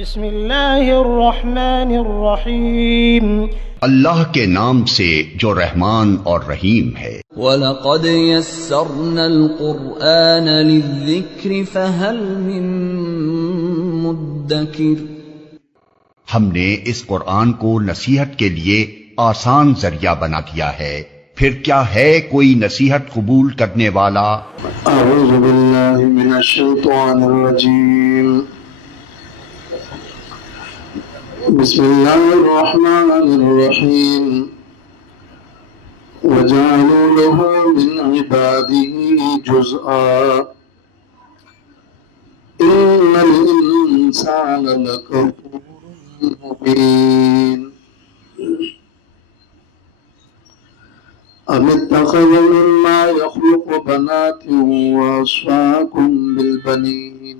بسم اللہ الرحمن الرحیم، اللہ کے نام سے جو رحمان اور رحیم ہے۔ وَلَقَدْ يَسَّرْنَا الْقُرْآنَ لِلذِّكْرِ فَهَلْ مِن مُدَّكِرٍ۔ ہم نے اس قرآن کو نصیحت کے لیے آسان ذریعہ بنا دیا ہے، پھر کیا ہے کوئی نصیحت قبول کرنے والا؟ اعوذ باللہ من الشیطان الرجیم، بسم اللہ الرحمن الرحیم، وَجَعَلُوا لَهُ مِنْ عِبَادِهِ جُزْءًا إِنَّ الْإِنسَانَ لَكَفُورٌ مُبِينٌ۔ أَمِ اتَّخَذَ مِمَّا يَخْلُقُ بَنَاتٍ وَأَصْفَاكُمْ بِالْبَنِينَ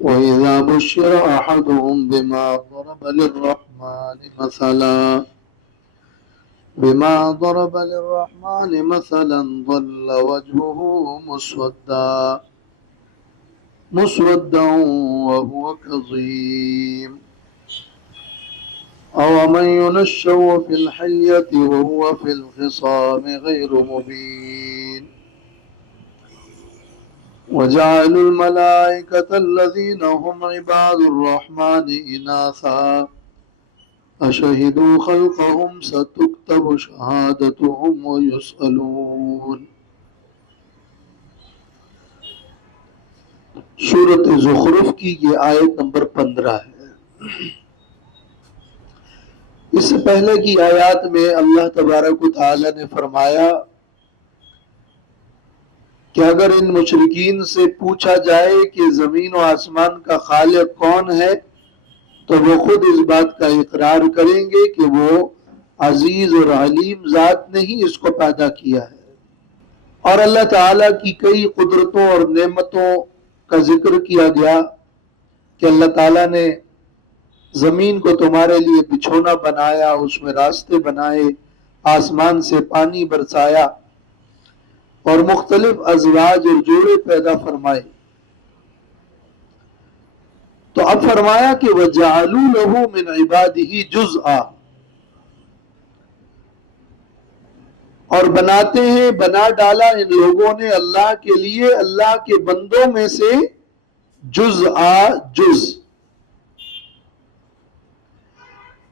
وَإِذَا بُشِّرَ أَحَدُهُم بِمَا ضَرَبَ لِلرَّحْمَنِ مَثَلًا ظَلَّ وَجْهُهُ مُسْوَدًّا وَهُوَ كَظِيمٌ أَوَمَن يُنَشَّأُ فِي الْحِلْيَةِ وَهُوَ فِي الْخِصَامِ غَيْرُ مُبِينٍ وَجَعَلُوا الْمَلَائِكَةَ الَّذِينَ هُمْ عِبَادُ الرَّحْمَنِ إِنَاثًا أَشَهِدُوا خَلْقَهُمْ سَتُكْتَبُ شَهَادَتُهُمْ وَيُسْأَلُونَ۔ سورۃ زخرف کی یہ آیت نمبر 15 ہے۔ اس سے پہلے کی آیات میں اللہ تبارک و تعالی نے فرمایا کہ اگر ان مشرکین سے پوچھا جائے کہ زمین و آسمان کا خالق کون ہے تو وہ خود اس بات کا اقرار کریں گے کہ وہ عزیز اور علیم ذات نے ہی اس کو پیدا کیا ہے۔ اور اللہ تعالیٰ کی کئی قدرتوں اور نعمتوں کا ذکر کیا گیا کہ اللہ تعالیٰ نے زمین کو تمہارے لیے بچھونا بنایا، اس میں راستے بنائے، آسمان سے پانی برسایا اور مختلف ازواج اور جوڑے پیدا فرمائے۔ تو اب فرمایا کہ وَجَعَلُوا لَهُ مِنْ عِبَادِهِ جُزْءًا، اور بناتے ہیں، بنا ڈالا ان لوگوں نے اللہ کے لیے اللہ کے بندوں میں سے جزءا جز،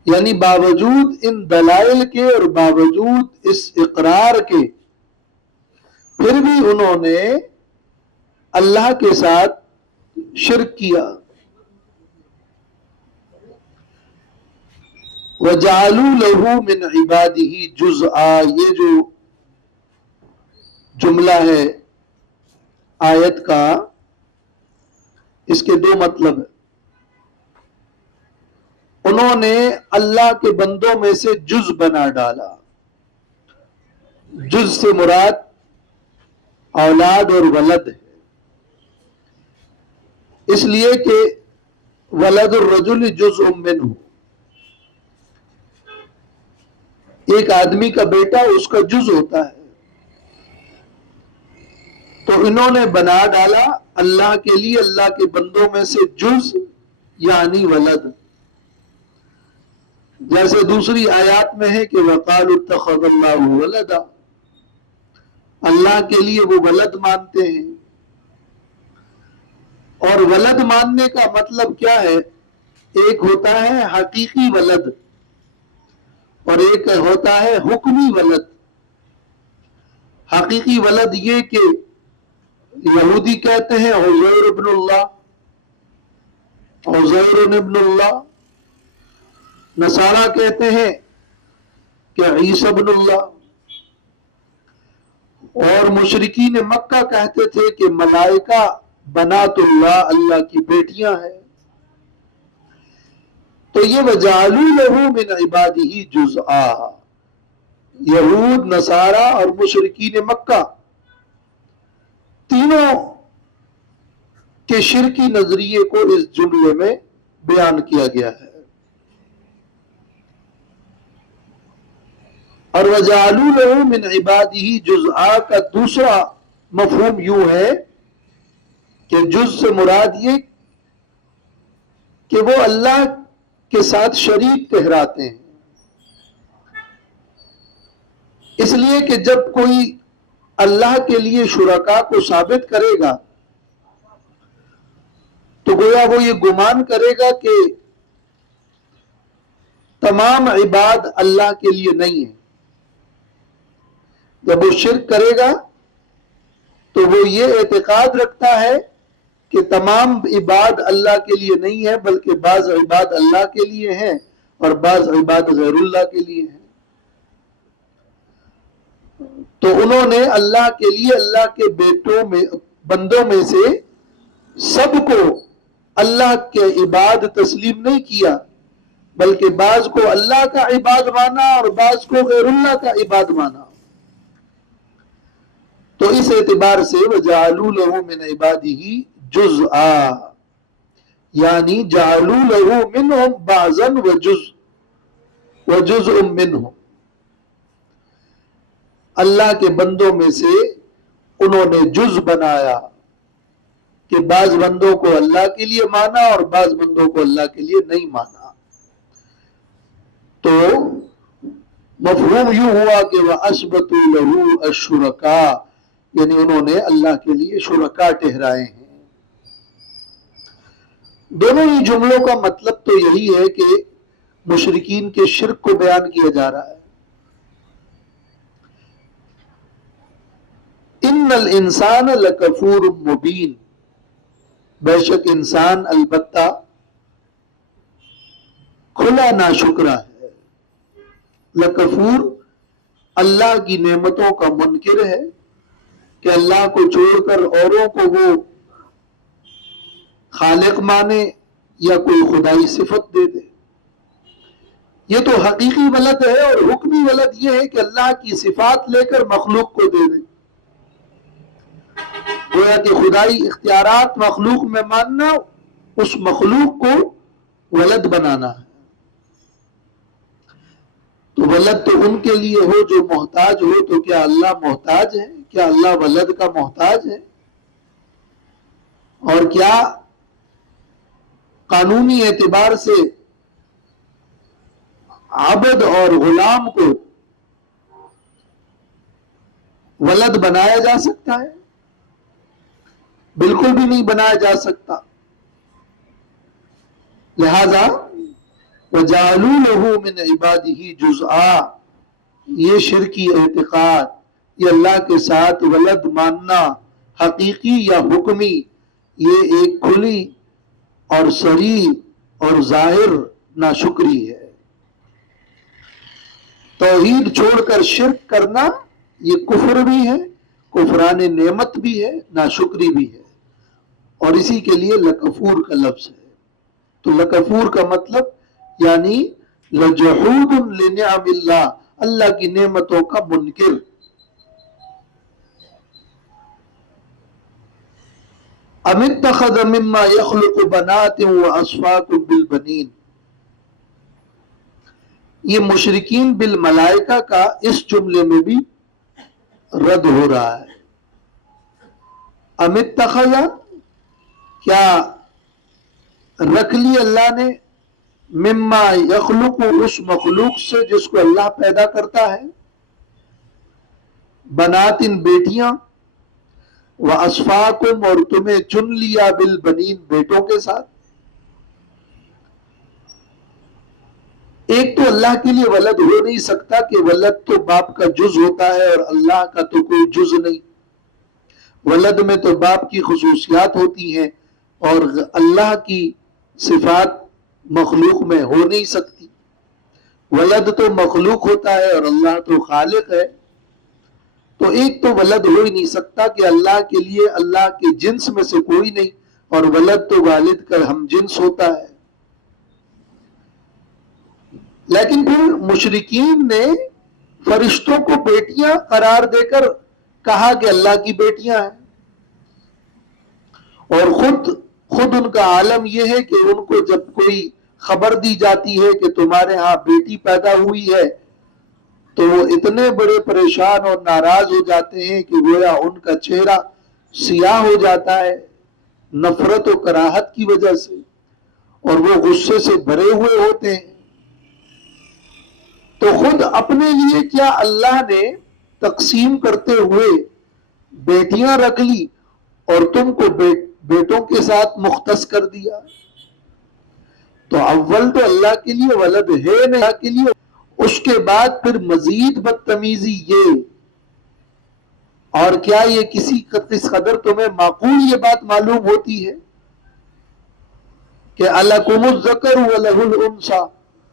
یعنی باوجود ان دلائل کے اور باوجود اس اقرار کے پھر بھی انہوں نے اللہ کے ساتھ شرک کیا۔ وَجَعَلُوا لَهُ مِنْ عِبَادِهِ جُزْءًا، یہ جو جملہ ہے آیت کا، اس کے دو مطلب ہیں۔ انہوں نے اللہ کے بندوں میں سے جز بنا ڈالا۔ جز سے مراد اولاد اور ولد ہے، اس لیے کہ ولد الرجل جزء منہ، ایک آدمی کا بیٹا اس کا جز ہوتا ہے۔ تو انہوں نے بنا ڈالا اللہ کے لیے اللہ کے بندوں میں سے جز یعنی ولد، جیسے دوسری آیات میں ہے کہ وَقَالُوا اتَّخَذَ اللَّهُ وَلَدًا، اللہ کے لیے وہ ولد مانتے ہیں۔ اور ولد ماننے کا مطلب کیا ہے؟ ایک ہوتا ہے حقیقی ولد اور ایک ہوتا ہے حکمی ولد۔ حقیقی ولد یہ کہ یہودی کہتے ہیں عزیر ابن اللہ، عزیر ابن اللہ، نصارہ کہتے ہیں کہ عیسی ابن اللہ، اور مشرکین مکہ کہتے تھے کہ ملائکہ بنات اللہ، اللہ کی بیٹیاں ہیں۔ تو یہ وَجَعَلُوا لَهُ مِنْ عِبَادِهِ جُزْءًا، یہود، نصارہ اور مشرکین مکہ تینوں کے شرکی نظریے کو اس جملے میں بیان کیا گیا ہے۔ اور وَجَعَلُوا لَهُ مِنْ عِبَادِهِ جُزْءًا کا دوسرا مفہوم یوں ہے کہ جز سے مراد یہ کہ وہ اللہ کے ساتھ شریک ٹھہراتے ہیں، اس لیے کہ جب کوئی اللہ کے لیے شرکا کو ثابت کرے گا تو گویا وہ یہ گمان کرے گا کہ تمام عباد اللہ کے لیے نہیں ہیں۔ جب وہ شرک کرے گا تو وہ یہ اعتقاد رکھتا ہے کہ تمام عباد اللہ کے لیے نہیں ہے، بلکہ بعض عباد اللہ کے لیے ہیں اور بعض عباد غیر اللہ کے لیے ہیں۔ تو انہوں نے اللہ کے لیے اللہ کے بندوں میں سے سب کو اللہ کے عباد تسلیم نہیں کیا، بلکہ بعض کو اللہ کا عباد مانا اور بعض کو غیر اللہ کا عباد مانا۔ تو اس اعتبار سے وَجَعَلُوا لَهُ مِنْ عِبَادِهِ جُزْءًا، یعنی جَعَلُوا لَهُ مِنْهُمْ بَعْضًا وَجُزْءٌ مِنْهُمْ، اللہ کے بندوں میں سے انہوں نے جز بنایا کہ بعض بندوں کو اللہ کے لیے مانا اور بعض بندوں کو اللہ کے لیے نہیں مانا۔ تو مفہوم یوں ہوا کہ وَأَثْبَتُوا لَهُ الشُّرَكَاءَ، یعنی انہوں نے اللہ کے لیے شرکا ٹھہرائے ہیں۔ دونوں ہی جملوں کا مطلب تو یہی ہے کہ مشرکین کے شرک کو بیان کیا جا رہا ہے۔ ان الانسان لکفور مبین، بے شک انسان البتہ کھلا ناشکرا ہے۔ لکفور اللہ کی نعمتوں کا منکر ہے کہ اللہ کو چھوڑ کر اوروں کو وہ خالق مانے یا کوئی خدائی صفت دے دے۔ یہ تو حقیقی ولد ہے، اور حکمی ولد یہ ہے کہ اللہ کی صفات لے کر مخلوق کو دے دے۔ گویا کہ خدائی اختیارات مخلوق میں ماننا اس مخلوق کو ولد بنانا ہے۔ تو ولد تو ان کے لیے ہو جو محتاج ہو، تو کیا اللہ محتاج ہے؟ کیا اللہ ولد کا محتاج ہے؟ اور کیا قانونی اعتبار سے عبد اور غلام کو ولد بنایا جا سکتا ہے؟ بالکل بھی نہیں بنایا جا سکتا۔ لہذا وَجَعَلُوا لَهُ مِنْ عِبَادِهِ جُزْءًا، یہ شرکی اعتقاد، یہ اللہ کے ساتھ ولد ماننا حقیقی یا حکمی، یہ ایک کھلی اور صریح اور ظاہر ناشکری ہے۔ توحید چھوڑ کر شرک کرنا یہ کفر بھی ہے، کفران نعمت بھی ہے، ناشکری بھی ہے، اور اسی کے لیے لکفور کا لفظ ہے۔ تو لکفور کا مطلب یعنی لجحود لنعم اللہ، اللہ کی نعمتوں کا منکر۔ ام اتخذ مما يخلق بنات واصفاكم بالبنین، یہ مشرکین بالملائکہ کا اس جملے میں بھی رد ہو رہا ہے۔ ام اتخذ، کیا رکھ لی اللہ نے، مما یخلق، اس مخلوق سے جس کو اللہ پیدا کرتا ہے، بنات، بیٹیاں، وَأَصْفَاكُمْ، اور تمہیں چن لیا، بالبنین، بیٹوں کے ساتھ۔ ایک تو اللہ کے لیے ولد ہو نہیں سکتا کہ ولد تو باپ کا جز ہوتا ہے اور اللہ کا تو کوئی جز نہیں۔ ولد میں تو باپ کی خصوصیات ہوتی ہیں اور اللہ کی صفات مخلوق میں ہو نہیں سکتی۔ ولد تو مخلوق ہوتا ہے اور اللہ تو خالق ہے۔ تو ایک تو ولد ہو ہی نہیں سکتا کہ اللہ کے لیے اللہ کے جنس میں سے کوئی نہیں، اور ولد تو والد کا ہم جنس ہوتا ہے۔ لیکن پھر مشرکین نے فرشتوں کو بیٹیاں قرار دے کر کہا کہ اللہ کی بیٹیاں ہیں، اور خود ان کا عالم یہ ہے کہ ان کو جب کوئی خبر دی جاتی ہے کہ تمہارے ہاں بیٹی پیدا ہوئی ہے تو وہ اتنے بڑے پریشان اور ناراض ہو جاتے ہیں کہ گویا ان کا چہرہ سیاہ ہو جاتا ہے نفرت و کراہت کی وجہ سے، اور وہ غصے سے بھرے ہوئے ہوتے ہیں، تو خود اپنے لیے کیا اللہ نے تقسیم کرتے ہوئے بیٹیاں رکھ لی اور تم کو بیٹوں کے ساتھ مختص کر دیا؟ تو اول تو اللہ کے لیے ولد ہے نہیں، اللہ کے لیے، اس کے بعد پھر مزید بدتمیزی یہ، اور کیا یہ کس قدر تمہیں معقول یہ بات معلوم ہوتی ہے کہ الکم الذکر ولہ الانثی،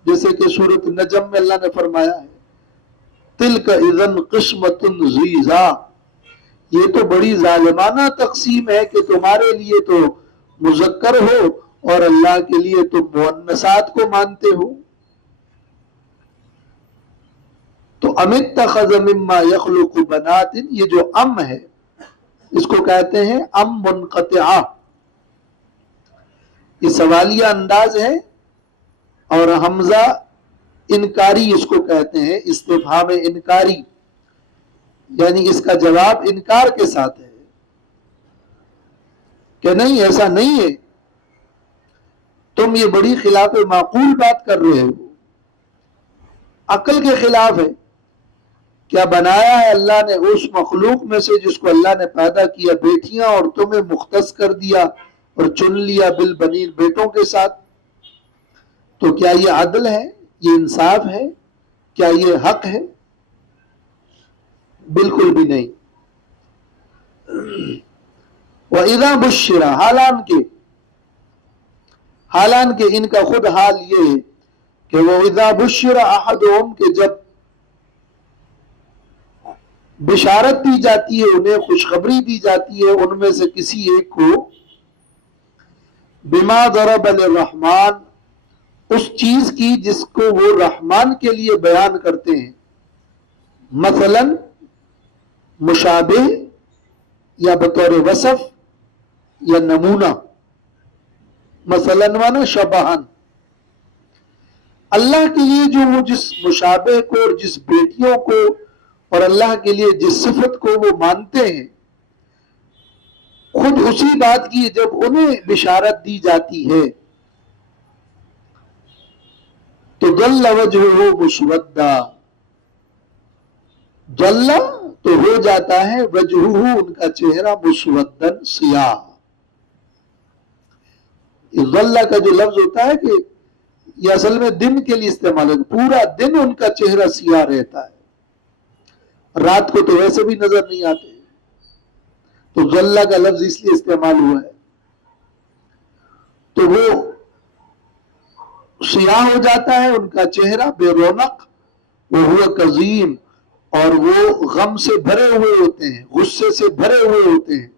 جیسے کہ سورۃ النجم میں اللہ نے فرمایا ہے تلک اذا قسمۃ ضیزی، یہ تو بڑی ظالمانہ تقسیم ہے کہ تمہارے لیے تو مذکر ہو اور اللہ کے لیے تم مؤنثات کو مانتے ہو۔ تو ام اتخذ مما یخلق بنات، یہ جو ام ہے اس کو کہتے ہیں ام منقطعہ، یہ سوالیہ انداز ہے، اور حمزہ انکاری اس کو کہتے ہیں، استفہام انکاری، یعنی اس کا جواب انکار کے ساتھ ہے کہ نہیں، ایسا نہیں ہے، تم یہ بڑی خلاف معقول بات کر رہے ہو، عقل کے خلاف ہے۔ کیا بنایا ہے اللہ نے اس مخلوق میں سے جس کو اللہ نے پیدا کیا بیٹیاں، اور تمہیں مختص کر دیا اور چن لیا بالبنین بیٹوں کے ساتھ؟ تو کیا یہ عدل ہے؟ یہ انصاف ہے؟ کیا یہ حق ہے؟ بالکل بھی نہیں۔ وَإِذَا بُشِّرَ، حالانکہ ان کا خود حال یہ ہے کہ وَإِذَا بُشِّرَ أَحَدُهُمْ، کہ جب بشارت دی جاتی ہے انہیں، خوشخبری دی جاتی ہے ان میں سے کسی ایک کو، بما ضرب للرحمن، اس چیز کی جس کو وہ رحمان کے لیے بیان کرتے ہیں، مثلا مشابہ یا بطور وصف یا نمونہ، مثلا مانا شبہن، اللہ کے لیے جو وہ جس مشابہ کو اور جس بیٹیوں کو اور اللہ کے لیے جس صفت کو وہ مانتے ہیں، خود اسی بات کی جب انہیں بشارت دی جاتی ہے تو ظل وجہہ مسودہ، ظل تو ہو جاتا ہے، وجہہ ان کا چہرہ، مسودن سیاہ۔ ظل کا جو لفظ ہوتا ہے کہ یہ اصل میں دن کے لیے استعمال ہے، پورا دن ان کا چہرہ سیاہ رہتا ہے، رات کو تو ویسے بھی نظر نہیں آتے، تو ظل کا لفظ اس لیے استعمال ہوا ہے۔ تو وہ سیاہ ہو جاتا ہے ان کا چہرہ، بے رونق، وہو کظیم، اور وہ غم سے بھرے ہوئے ہوتے ہیں، غصے سے بھرے ہوئے ہوتے ہیں۔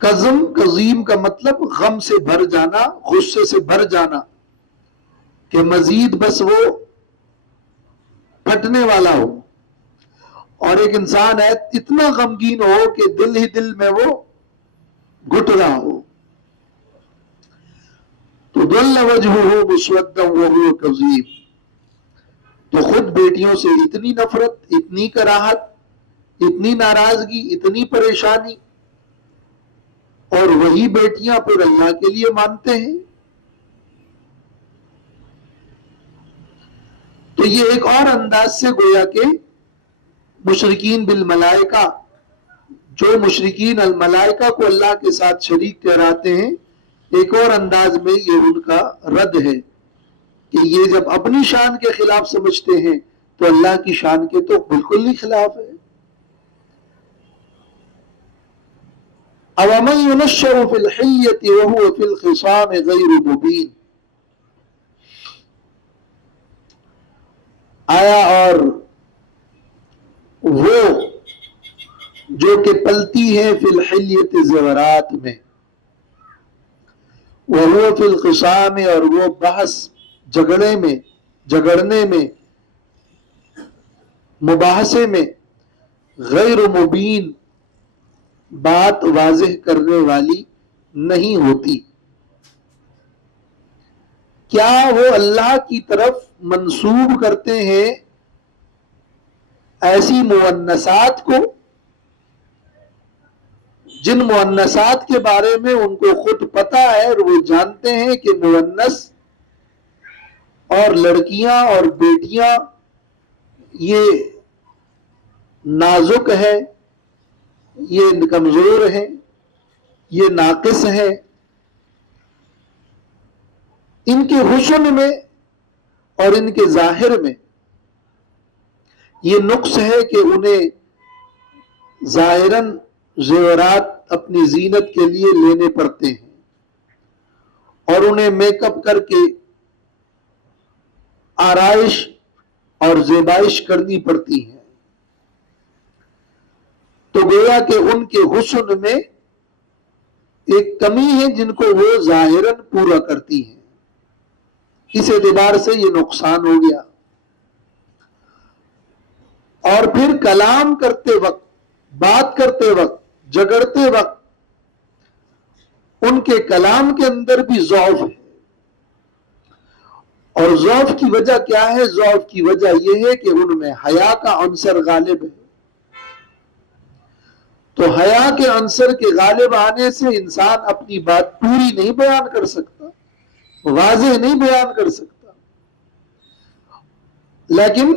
کظیم کا مطلب غم سے بھر جانا، غصے سے بھر جانا، کہ مزید بس وہ پھٹنے والا ہو، اور ایک انسان ہے اتنا غمگین ہو کہ دل ہی دل میں وہ گھٹ رہا ہو۔ تو ظل وجہہ مسودا وہو کظیم، تو خود بیٹیوں سے اتنی نفرت، اتنی کراہت، اتنی ناراضگی، اتنی پریشانی، اور وہی بیٹیاں پھر اللہ کے لیے مانتے ہیں۔ تو یہ ایک اور انداز سے گویا کہ مشرکین بالملائکہ، جو مشرکین الملائکہ کو اللہ کے ساتھ شریک ٹھہراتے ہیں، ایک اور انداز میں یہ ان کا رد ہے کہ یہ جب اپنی شان کے خلاف سمجھتے ہیں تو اللہ کی شان کے تو بالکل ہی خلاف ہے۔ أَوَمَنْ يُنَشَّأُ فِي الْحِلْيَةِ وَهُوَ فِي الْخِصَامِ غَيْرُ مُبِينٍ، آیا اور وہ جو کہ پلتی ہے فی الحلیت زیورات میں، وَهُوَ فِي الْخِصَامِ، اور وہ بحث جگڑنے میں، مباحثے میں، غیر مبین، بات واضح کرنے والی نہیں ہوتی۔ کیا وہ اللہ کی طرف منسوب کرتے ہیں ایسی مؤنثات کو جن مؤنثات کے بارے میں ان کو خود پتہ ہے اور وہ جانتے ہیں کہ مؤنث اور لڑکیاں اور بیٹیاں یہ نازک ہے، یہ کمزور ہے، یہ ناقص ہے، ان کے حسن میں اور ان کے ظاہر میں یہ نقص ہے کہ انہیں ظاہراً زیورات اپنی زینت کے لیے لینے پڑتے ہیں اور انہیں میک اپ کر کے آرائش اور زیبائش کرنی پڑتی ہے، تو گویا کہ ان کے حسن میں ایک کمی ہے جن کو وہ ظاہراً پورا کرتی ہیں، اس اعتبار سے یہ نقصان ہو گیا۔ اور پھر کلام کرتے وقت، بات کرتے وقت، جگڑتے وقت ان کے کلام کے اندر بھی ضعف ہے، اور ضعف کی وجہ کیا ہے؟ ضعف کی وجہ یہ ہے کہ ان میں حیا کا عنصر غالب ہے، تو حیا کے عنصر کے غالب آنے سے انسان اپنی بات پوری نہیں بیان کر سکتا، واضح نہیں بیان کر سکتا۔ لیکن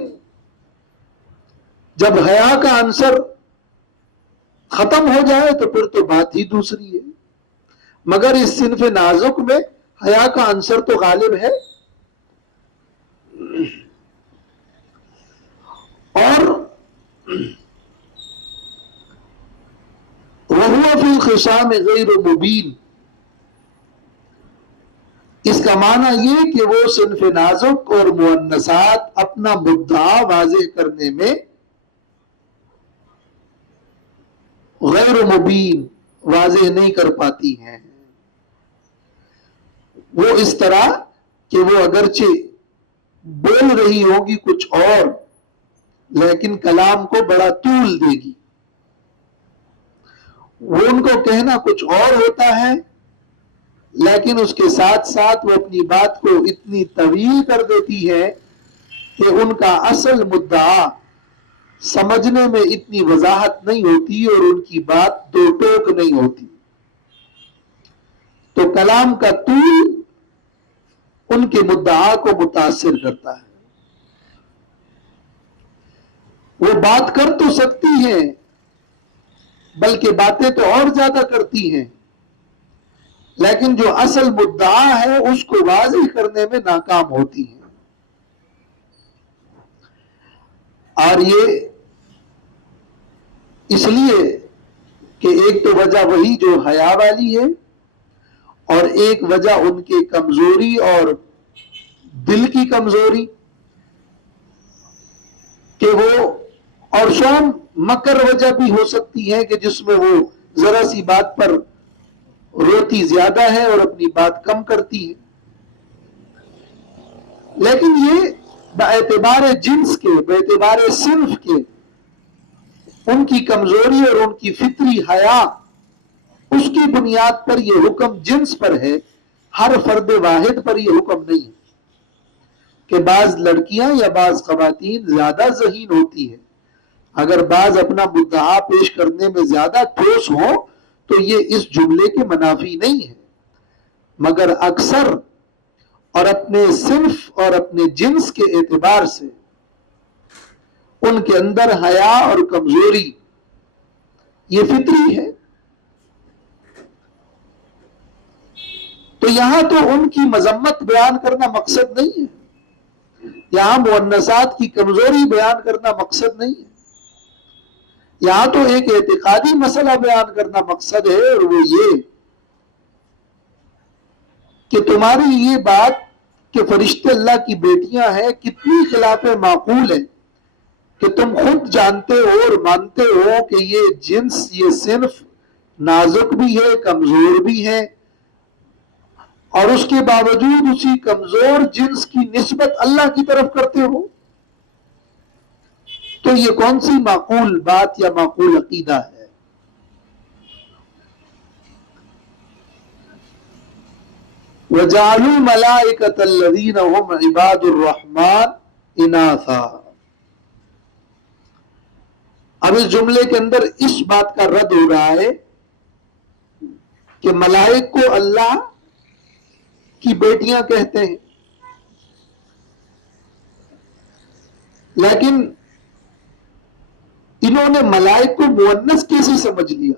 جب حیا کا عنصر ختم ہو جائے تو پھر تو بات ہی دوسری ہے، مگر اس صنف نازک میں حیا کا عنصر تو غالب ہے۔ اور وَهُوَ فِي الْخِصَامِ غَيْرُ مُبِينٍ، اس کا معنی یہ کہ وہ صنف نازک اور مؤنثات اپنا مدعا واضح کرنے میں غیر مبین، واضح نہیں کر پاتی ہیں۔ وہ اس طرح کہ وہ اگرچہ بول رہی ہوگی کچھ اور لیکن کلام کو بڑا طول دے گی، وہ ان کو کہنا کچھ اور ہوتا ہے لیکن اس کے ساتھ ساتھ وہ اپنی بات کو اتنی طویل کر دیتی ہے کہ ان کا اصل مدعا سمجھنے میں اتنی وضاحت نہیں ہوتی اور ان کی بات دو ٹوک نہیں ہوتی، تو کلام کا طول ان کے مدعا کو متاثر کرتا ہے۔ وہ بات کر تو سکتی ہیں بلکہ باتیں تو اور زیادہ کرتی ہیں، لیکن جو اصل مدعا ہے اس کو واضح کرنے میں ناکام ہوتی ہیں۔ اور یہ اس لیے کہ ایک تو وجہ وہی جو حیا والی ہے، اور ایک وجہ ان کے کمزوری اور دل کی کمزوری کہ وہ، اور شوم مکر وجہ بھی ہو سکتی ہے کہ جس میں وہ ذرا سی بات پر روتی زیادہ ہے اور اپنی بات کم کرتی ہے۔ لیکن یہ باعتبار جنس کے، باعتبار صنف کے، ان کی کمزوری اور ان کی فطری حیا، اس کی بنیاد پر یہ حکم جنس پر ہے، ہر فرد واحد پر یہ حکم نہیں کہ بعض لڑکیاں یا بعض خواتین زیادہ ذہین ہوتی ہے۔ اگر بعض اپنا مدعا پیش کرنے میں زیادہ ٹھوس ہو تو یہ اس جملے کے منافی نہیں ہے، مگر اکثر اور اپنے صنف اور اپنے جنس کے اعتبار سے ان کے اندر حیا اور کمزوری یہ فطری ہے۔ تو یہاں تو ان کی مذمت بیان کرنا مقصد نہیں ہے، یہاں مؤنثات کی کمزوری بیان کرنا مقصد نہیں ہے، یہاں تو ایک اعتقادی مسئلہ بیان کرنا مقصد ہے، اور وہ یہ کہ تمہاری یہ بات کہ فرشتے اللہ کی بیٹیاں ہیں کتنی خلاف معقول ہے کہ تم خود جانتے ہو اور مانتے ہو کہ یہ جنس، یہ صنف نازک بھی ہے، کمزور بھی ہے، اور اس کے باوجود اسی کمزور جنس کی نسبت اللہ کی طرف کرتے ہو، تو یہ کون سی معقول بات یا معقول عقیدہ ہے؟ وَجَعَلُوا الْمَلَائِكَةَ الَّذِينَ هُمْ عِبَادُ الرَّحْمَنِ إِنَاثًا۔ اب اس جملے کے اندر اس بات کا رد ہو رہا ہے کہ ملائک کو اللہ کی بیٹیاں کہتے ہیں، لیکن انہوں نے ملائک کو مؤنث کیسے سمجھ لیا؟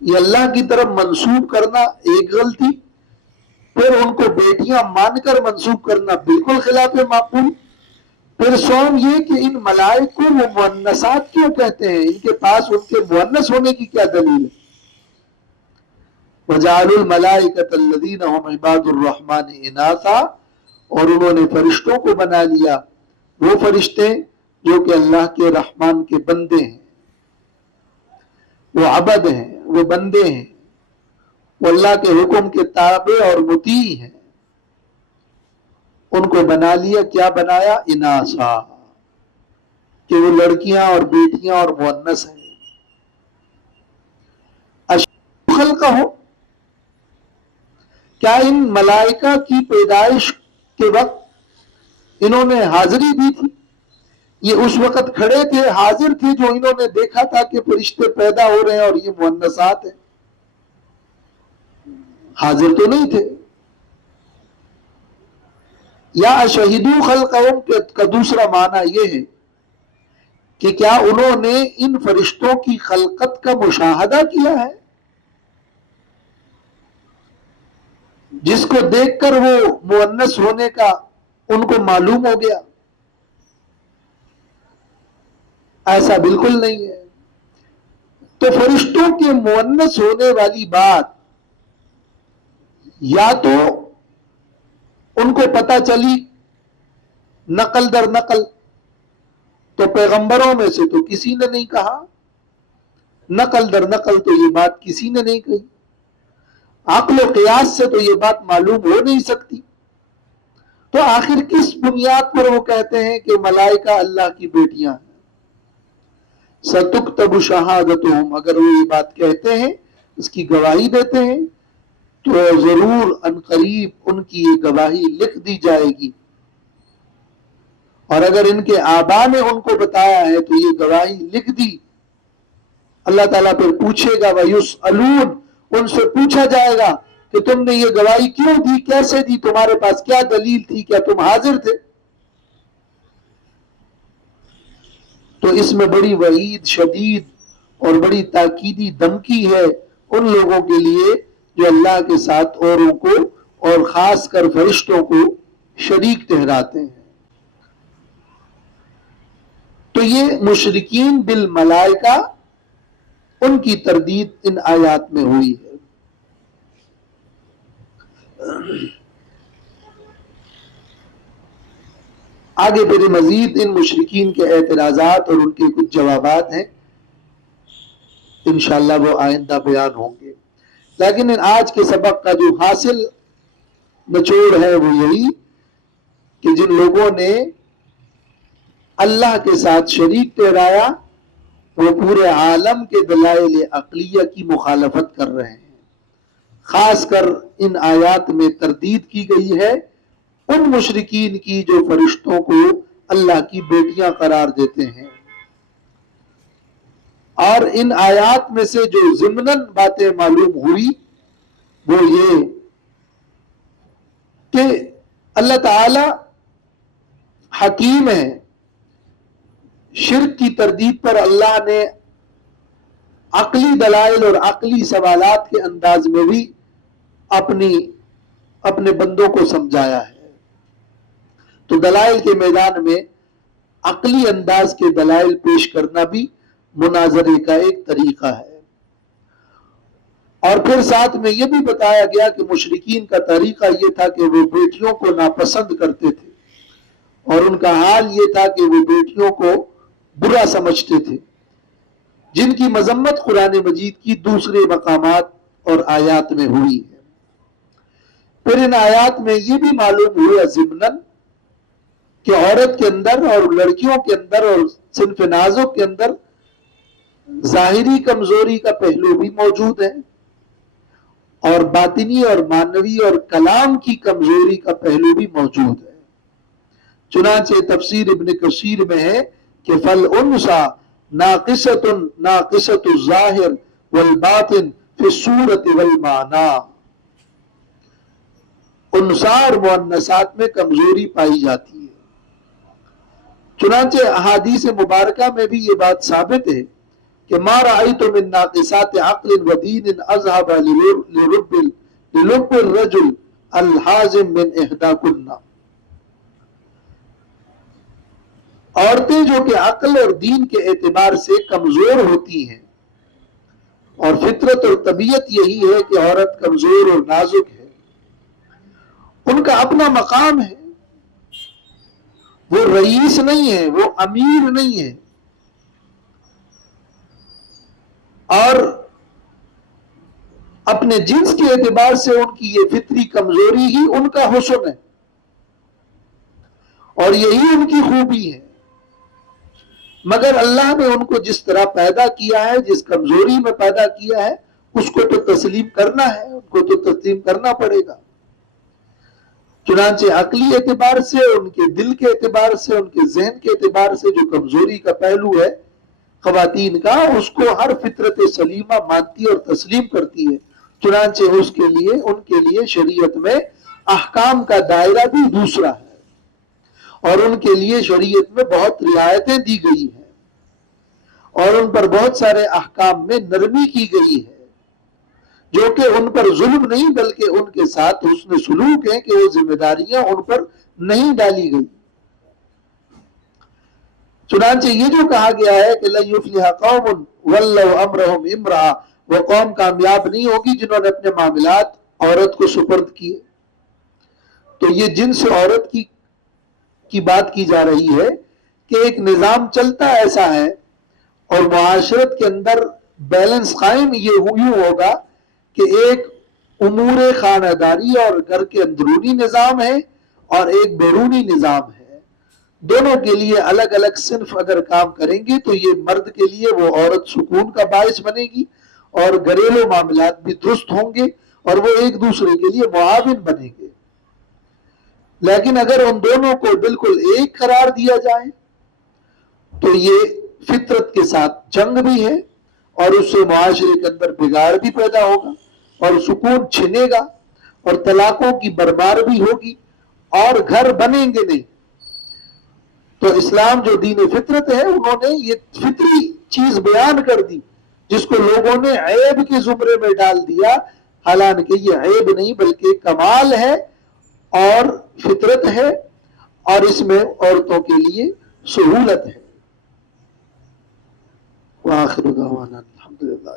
یہ اللہ کی طرف منسوب کرنا ایک غلطی، پھر ان کو بیٹیاں مان کر منسوب کرنا بالکل خلاف معقول، پھر سوم یہ کہ ان ملائک کو وہ مؤنثات کیوں کہتے ہیں، ان کے پاس ان کے مؤنث ہونے کی کیا دلیل ہے؟ وَجَعَلُوا الْمَلَائِكَةَ الَّذِينَ هُمْ عِبَادُ الرَّحْمَنِ إِنَاثًا، اور انہوں نے فرشتوں کو بنا لیا وہ فرشتے جو کہ اللہ کے رحمان کے بندے ہیں، وہ عبد ہیں، وہ بندے ہیں، وہ اللہ کے حکم کے تابع اور مطیع ہیں، ان کو بنا لیا، کیا بنایا؟ اناسا، کہ وہ لڑکیاں اور بیٹیاں اور مؤنث ہیں۔ خلقہ ہو، کیا ان ملائکہ کی پیدائش کے وقت انہوں نے حاضری دی تھی؟ یہ اس وقت کھڑے تھے، حاضر تھے، جو انہوں نے دیکھا تھا کہ فرشتے پیدا ہو رہے ہیں اور یہ مؤنثات ہیں؟ حاضر تو نہیں تھے۔ یا شہیدو خلقہم کا دوسرا معنی یہ ہے کہ کیا انہوں نے ان فرشتوں کی خلقت کا مشاہدہ کیا ہے، جس کو دیکھ کر وہ مؤنث ہونے کا ان کو معلوم ہو گیا؟ ایسا بالکل نہیں ہے۔ تو فرشتوں کے مؤنث ہونے والی بات یا تو ان کو پتہ چلی نقل در نقل، تو پیغمبروں میں سے تو کسی نے نہیں کہا، نقل در نقل تو یہ بات کسی نے نہیں کہی، عقل و قیاس سے تو یہ بات معلوم ہو نہیں سکتی، تو آخر کس بنیاد پر وہ کہتے ہیں کہ ملائکہ اللہ کی بیٹیاں ہیں؟ سَتُكْتَبُ شَهَادَتُهُمْ، اگر وہ یہ بات کہتے ہیں، اس کی گواہی دیتے ہیں، تو ضرور ان قریب ان کی یہ گواہی لکھ دی جائے گی، اور اگر ان کے آبا نے ان کو بتایا ہے تو یہ گواہی لکھ دی، اللہ تعالیٰ پھر پوچھے گا، وَيُسْأَلُونَ، ان سے پوچھا جائے گا کہ تم نے یہ گواہی کیوں دی، کیسے دی، تمہارے پاس کیا دلیل تھی، کیا تم حاضر تھے؟ تو اس میں بڑی وعید شدید اور بڑی تاکیدی دھمکی ہے ان لوگوں کے لیے جو اللہ کے ساتھ اوروں کو اور خاص کر فرشتوں کو شریک ٹھہراتے ہیں۔ تو یہ مشرکین بالملائکہ، ان کی تردید ان آیات میں ہوئی ہے۔ آگے پھر مزید ان مشرکین کے اعتراضات اور ان کے کچھ جوابات ہیں، انشاءاللہ وہ آئندہ بیان ہوں گے، لیکن آج کے سبق کا جو حاصل نچوڑ ہے وہ یہی کہ جن لوگوں نے اللہ کے ساتھ شریک ٹھہرایا وہ پورے عالم کے دلائل عقلیہ کی مخالفت کر رہے ہیں۔ خاص کر ان آیات میں تردید کی گئی ہے ان مشرکین کی جو فرشتوں کو اللہ کی بیٹیاں قرار دیتے ہیں، اور ان آیات میں سے جو ضمناً باتیں معلوم ہوئی وہ یہ کہ اللہ تعالی حکیم ہے، شرک کی تردید پر اللہ نے عقلی دلائل اور عقلی سوالات کے انداز میں بھی اپنے بندوں کو سمجھایا ہے۔ تو دلائل کے میدان میں عقلی انداز کے دلائل پیش کرنا بھی مناظرے کا ایک طریقہ ہے، اور پھر ساتھ میں یہ بھی بتایا گیا کہ مشرکین کا طریقہ یہ تھا کہ وہ بیٹیوں کو ناپسند کرتے تھے، اور ان کا حال یہ تھا کہ وہ بیٹیوں کو برا سمجھتے تھے، جن کی مذمت قرآن مجید کی دوسرے مقامات اور آیات میں ہوئی ہے۔ پھر ان آیات میں یہ بھی معلوم ہوا ضمناً کہ عورت کے اندر اور لڑکیوں کے اندر اور صنف نازک کے اندر ظاہری کمزوری کا پہلو بھی موجود ہے، اور باطنی اور معنوی اور کلام کی کمزوری کا پہلو بھی موجود ہے۔ چنانچہ تفسیر ابن کثیر میں ہے کہ فَالْأُنْثَى نَاقِصَةٌ الظَّاهِرِ والباطن فی الصورت والمعنی. انصار مؤنثات میں کمزوری پائی جاتی ہے. چنانچہ احادیث مبارکہ میں بھی یہ بات ثابت ہے کہ ما رأیت من ناقصات عقل و دین اذهب للب الرجل الحازم من احداکن. عورتیں جو کہ عقل اور دین کے اعتبار سے کمزور ہوتی ہیں، اور فطرت اور طبیعت یہی ہے کہ عورت کمزور اور نازک ہے، ان کا اپنا مقام ہے. وہ رئیس نہیں ہے، وہ امیر نہیں ہے، اور اپنے جنس کے اعتبار سے ان کی یہ فطری کمزوری ہی ان کا حسن ہے، اور یہی ان کی خوبی ہے. مگر اللہ نے ان کو جس طرح پیدا کیا ہے، جس کمزوری میں پیدا کیا ہے، اس کو تو تسلیم کرنا ہے، ان کو تو تسلیم کرنا پڑے گا. چنانچہ عقلی اعتبار سے، ان کے دل کے اعتبار سے، ان کے ذہن کے اعتبار سے جو کمزوری کا پہلو ہے خواتین کا، اس کو ہر فطرت سلیمہ مانتی اور تسلیم کرتی ہے. چنانچہ اس کے لیے، ان کے لیے شریعت میں احکام کا دائرہ بھی دوسرا ہے، اور ان کے لیے شریعت میں بہت رعایتیں دی گئی ہیں، اور ان پر بہت سارے احکام میں نرمی کی گئی ہے، جو کہ ان پر ظلم نہیں بلکہ ان کے ساتھ حسن سلوک ہے کہ وہ ذمہ داریاں ان پر نہیں ڈالی گئی. چنانچہ یہ جو کہا گیا ہے کہ لن یفلح قوم ولوا امرهم امرأة، وہ قوم کامیاب نہیں ہوگی جنہوں نے اپنے معاملات عورت کو سپرد کیے. تو یہ جنس عورت کی بات کی جا رہی ہے کہ ایک نظام چلتا ایسا ہے، اور معاشرت کے اندر بیلنس قائم یہ یوں ہوگا کہ ایک امور خانہ داری اور گھر کے اندرونی نظام ہے، اور ایک بیرونی نظام ہے. دونوں کے لیے الگ الگ صنف اگر کام کریں گے تو یہ مرد کے لیے وہ عورت سکون کا باعث بنے گی، اور گھریلو معاملات بھی درست ہوں گے، اور وہ ایک دوسرے کے لیے معاون بنیں گے. لیکن اگر ان دونوں کو بالکل ایک قرار دیا جائے تو یہ فطرت کے ساتھ جنگ بھی ہے، اور اس سے معاشرے کے اندر بگاڑ بھی پیدا ہوگا، اور سکون چھنے گا، اور طلاقوں کی برمار بھی ہوگی، اور گھر بنیں گے نہیں. تو اسلام جو دین فطرت ہے، انہوں نے یہ فطری چیز بیان کر دی جس کو لوگوں نے عیب کے زمرے میں ڈال دیا، حالانکہ یہ عیب نہیں بلکہ کمال ہے اور فطرت ہے، اور اس میں عورتوں کے لیے سہولت ہے. وآخر دعوانا الحمدللہ.